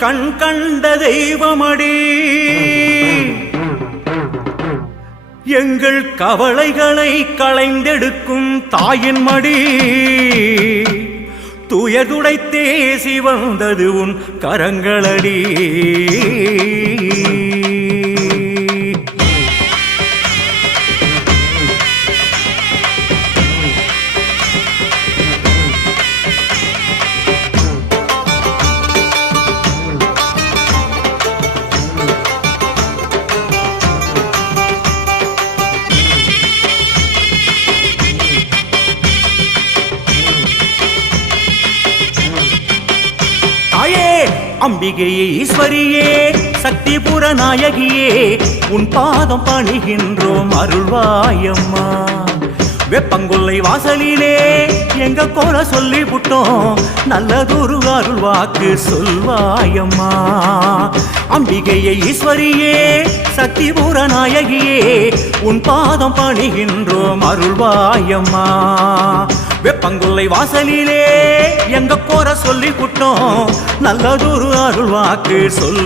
கண் கண்ட தெய்வமடி எங்கள் கவலைகளை களைந்தெடுக்கும் தாயின் மடி துயதுடைத்தே சிவந்தது உன் கரங்களடி அம்பிகையே ஈஸ்வரியே சக்திபுர நாயகியே உன் பாதம் பணிகின்றோம் அருள்வாயம்மா வெப்பங்குல்லை வாசலிலே எங்க கோல சொல்லி புட்டோம் நல்லதொரு அருள்வாக்கு சொல்வாயம்மா அம்பிகையே ஈஸ்வரியே சக்திபுர நாயகியே உன் பாதம் பணிகின்றோம் அருள்வாயம்மா வெப்பங்குல்லை வாசலிலே எங்க கோர சொல்லி புட்டோம் நல்லதொரு அருள்வாக்கு சொல்வா